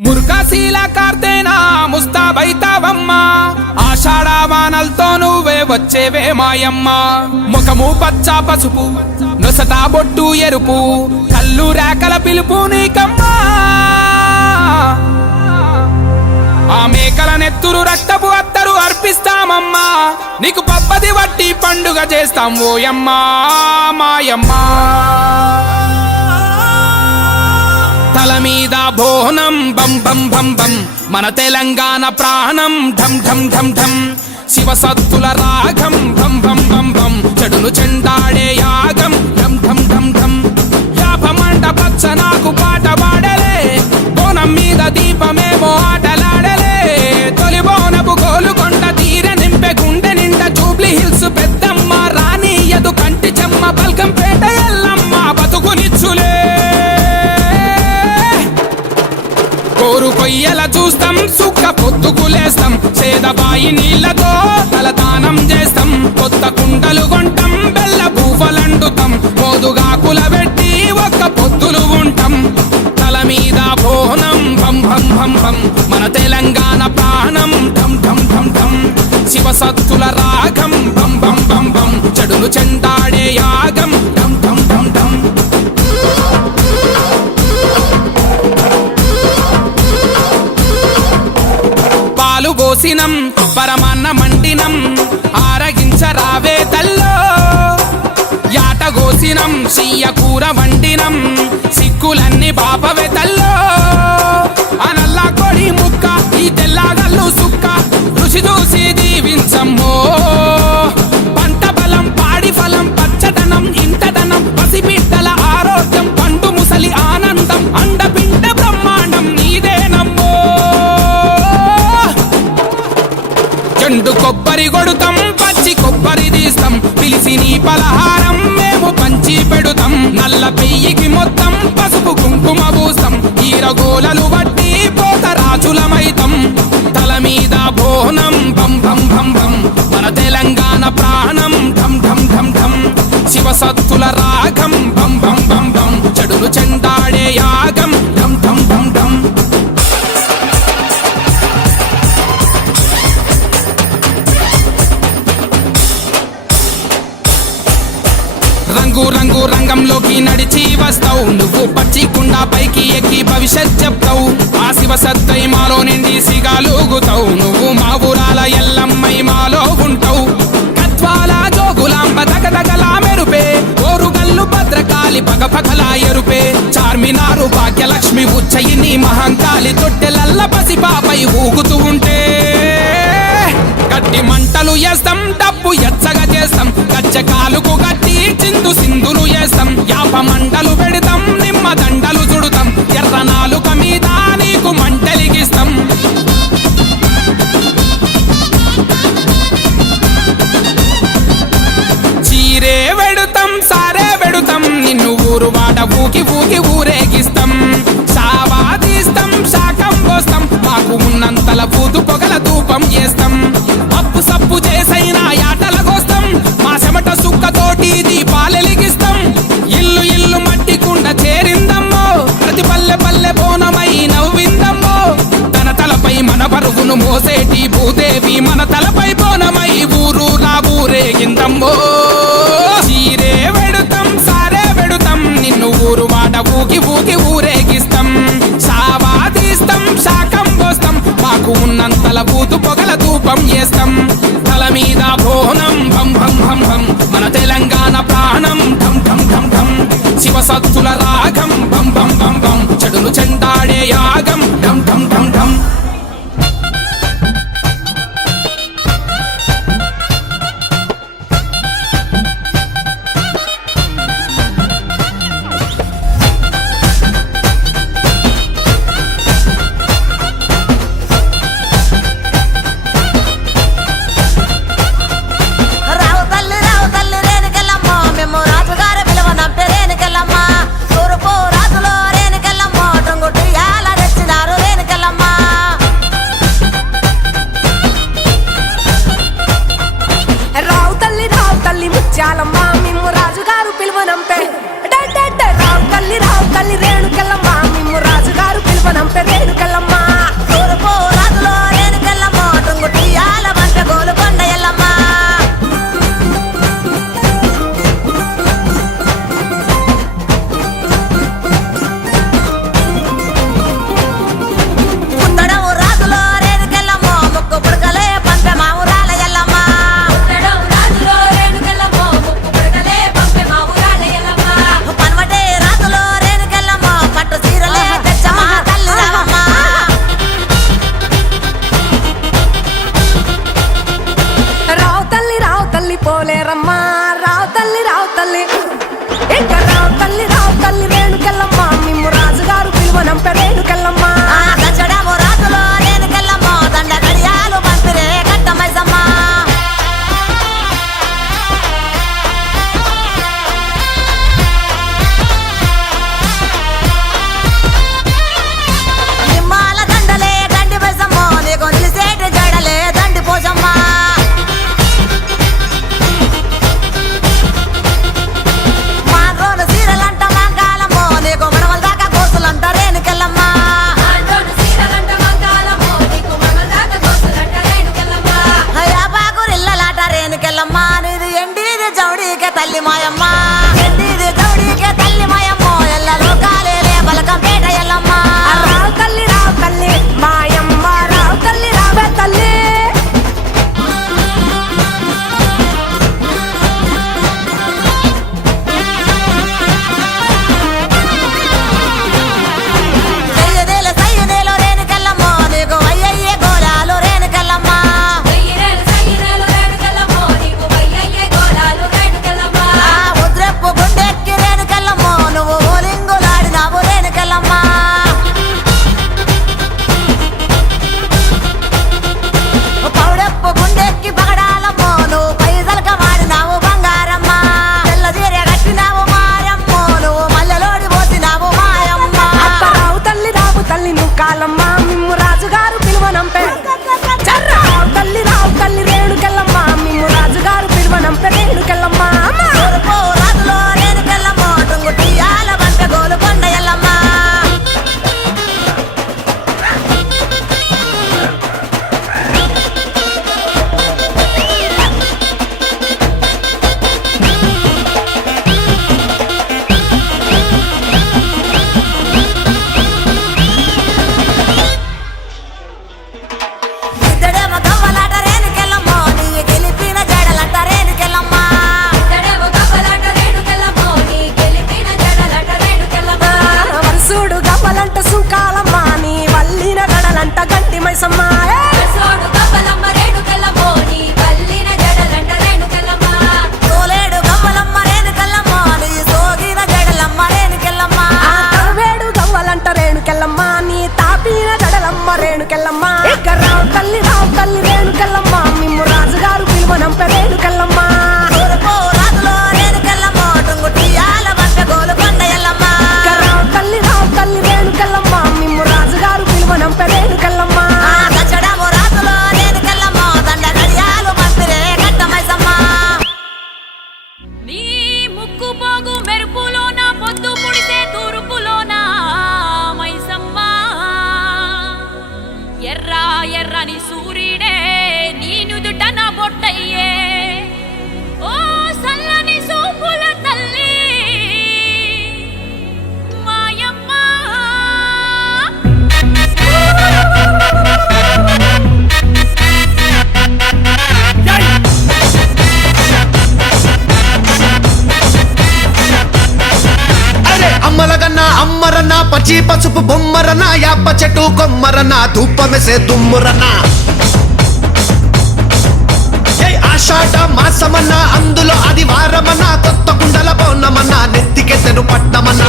మురుకాశీల కార్తేనా ముస్తాబైతావమ్మా ఆషాఢవానల్తో నువ్వే వచ్చేవే మాయమ్మ ముఖము పచ్చ పసుపు నొసట బొట్టు ఎరుపు కళ్ళు రేకల పిలుపు నీకమ్మా ఆ మేకల నెత్తురు రక్తపు అత్తరు అర్పిస్తామమ్మా నీకు పబ్బది వట్టి పండుగ చేస్తాం ఓయమ్మా మాయమ్మా తల మీద బోనం బం బం బం బం మన తెలంగాణ ప్రాణం ఢం ఢం ఢం ఢం శివసత్తుల రాగం బం బం బం బం చెడును చెండాడే యాగం ఢం ఢం ఢం ఢం యాపమంట పచ్చ నాకు పాట పాడలే బోనం మీద దీపమేమో ఆటలాడలే తొలి బోనపు గోలుకొండ తీర నింపె గుండె నిండా జూబ్లీ హిల్స్ పెద్దమ్మ రానియదు కంటి చెమ్మ బల్కంపేట ఎల్లమ్మ బతుకునిచ్చులే కోరు కొయ్యల చూస్తాం సుక్క పొద్దుకులేస్తాం సేదబాయి నీళ్లతో తలదానం చేస్తాం కొత్త కుండలు కొంటాం బెల్ల పూవలండుతాం మోదుగాకుల పెట్టి ఒక్క పొద్దులు ఉంటాం తల మీద బోనం భం భం భం భం మన తెలంగాణ ప్రాణం ఢం ఢం ఢం ఢం శివసత్తుల రాగం భం భం భం భం చెడును చెండాడే యాగం ఢం ఢం ఢం ఢం పాలు పోసినం పరమాన్న మండినం ఆరగించరావే తల్లో యాట గోసినం సియ్య కూర వండినం సిక్కులన్నీ బాపవే తల్లో అనల్లా కొడి ముక్క ఈ తెల్లగల్లు సుక్క రుచి చూసి దీవించమ్మో పంట బలం పాడి ఫలం పచ్చదనం ఇంటదనం పసిబిడ్డల ఆరోగ్యం పండు ముసలి ఆనందం అండపిండ బ్రహ్మాండం నీదేనమ్మో చెండు కొబ్బరి కొడుతాం పచ్చి కొబ్బరి తీస్తాం పిలిసి నీ పలహారం మేము పంచి పెడుతాం నల్ల పెయ్యికి మొత్తం పసుపు కుంకుమ పూస్తాం ఈరగోలలు బట్టి పోతరాజులమైతం తల మీద బోనం బం బం బం బం మన తెలంగాణ ప్రాణం ఢం ఢం ఢం ఢం శివసత్తుల రాగం బం బం బం బం చెడును చెండాడే యాగం ఢం ఢం ఢం ఢం రంగు రంగు రంగంలోకి నడిచి వస్తావు నువ్వు పచ్చి కుండా పైకి ఎక్కి భవిష్యత్ చెప్తావు ఆ శివ సత్తై మాలో నిండి సిగాలుగుతావు నువ్వు మా ఊరాల ఎల్లమ్మై మాలో ఉంటావు కత్వాల జోగులాంబ దగదగలా మెరుపే ఓరుగల్లు భద్రకాళి పగపగలా ఎరుపే చార్మినారు భాగ్యలక్ష్మి ఉచ్చయిని మహంకాళి తొట్టెలల్ల పసిపాపై ఊగుతూ ఉంటే గట్టి మంటలు వేస్తాం డబ్బు ఎచ్చగా చేస్తాం కచ్చకాలుకు గట్టి చిందు సింధులు వేస్తాం యాప మంటలు పెడతాం నిమ్మ దండలు చుడుతాం ఎర్ర నాలుక మీద నీకు మంటలిగిస్తాం చీరే వెడుతాం సారే వెడుతాం నిన్ను ఊరు వాడ ఊకి ఊకి ఊరేగిస్తాం సావా తీస్తాం శాకం పోస్తాం మాకు ఉన్నంతల పూతు పొగల ధూపం చేస్తాం అప్పు సప్పు చేసైనా యాటల కోస్తాం మా చెమట సుక్కతోటి దీపాలెలిగిస్తాం ఇల్లు ఇల్లు మట్టి కుండ చేరిందమ్మో ప్రతి పల్లె పల్లె బోనమై నవ్విందమ్మో తన తలపై మన పరుగును మోసేటి భూదేవి మన తలపై బోనమై ఊరు నా ఊరేగిందమ్మో చీరే వెడుతాం సారే వెడుతాం నిన్ను ఊరు వాడ ఊకి ఊకి ఊరేగిస్తాం సావా తీస్తాం శాకం పోస్తాం మాకు ఉన్నంతల బూతు పొగల ధూపం చేస్తాం తల మీద బోనం భం భం భం భం మన తెలంగాణ ప్రాణం ఢం ఢం ఢం ఢం శివసత్తుల రాగం భం భం భం భం చెడును చెండాడే యాగం ఢం ఢం ఢం ఢం రాజుగారి విలువ నంపే రేణుకెళ్ళమ్మ తూర్పు రాజులో రేణుకెళ్ళమ్మ టొంగుటు యాల తల్లి నూకాలమ్మ మిమ్ము రాజుగారు పిలువనంపే రావు తల్లి రేణుకెళ్ళమ్మ మిమ్ము రాజుగారు పిలువనంపే రేణుకెళ్ళమ్మ రాజులో రేణుకెళ్ళమ్మ టుంగుటియాల వంట గోలుకొండ ఎల్లమ్మ రేణుకెళ్ళమ్మ రావు తల్లి రేణుకెళ్ళమ్మ మిమ్ము రాజుగారు పిలువనంపే రేణుకెళ్ళమ్మ రాజులో రేణుకెళ్ళమ్మ టుంగుటియాల వంట గోలుకొండ ఎల్లమ్మ రావు తల్లి రేణుకెళ్ళమ్మ మిమ్ము రాజుగారు పిలువనంపే రేణుకెళ్ళమ్మ దచ్చడము రాజులో రేణుకెళ్ళమ్మ దండ గడియాలు మంత్రే కట్టమైసమ్మ నీ ముక్కు పోగు మెరుపులోన పొద్దు ముడిసే తూర్పులోన మైసమ్మ ఎర్రని సూర్యుడే నీ నుదుట నా బొట్టయ్యే ఓ సల్లని సూపుల తల్లి మాయమ్మ అమ్మలగన్నా అమ్మరన్నా పచ్చి పసుపు బొమ్మరన్నా యాప చెట్టు కొమ్మరన్నా ధూపమెసే దుమ్మురన్నా ఆషాఢ మాసమన్నా అందులో ఆదివారమన్నా కొత్త కుండల పౌర్ణమన్నా నెత్తికెత్తెను పట్టమన్నా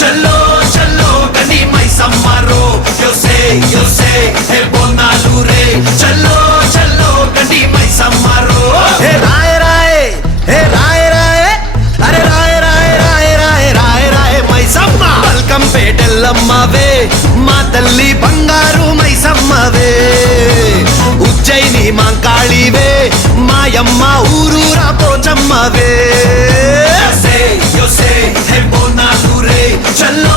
చల్లో చల్లో గని మైసమ్మరో చల్లో చల్లో గని మైసమ్మరో హే రాయ్ రాయ్ హే రాయ్ రాయ్ అరే రాయ్ రాయ్ రాయ్ రాయ్ రాయ్ రాయ్ మైసమ్మ వెల్కమ్ పేటెల్లమ్మవే మా తల్లి బంగారు మైసమ్మవే ఉజ్జయిని మాంకాళివే మాయమ్మ ఊరూరా పోచమ్మవే చల్లో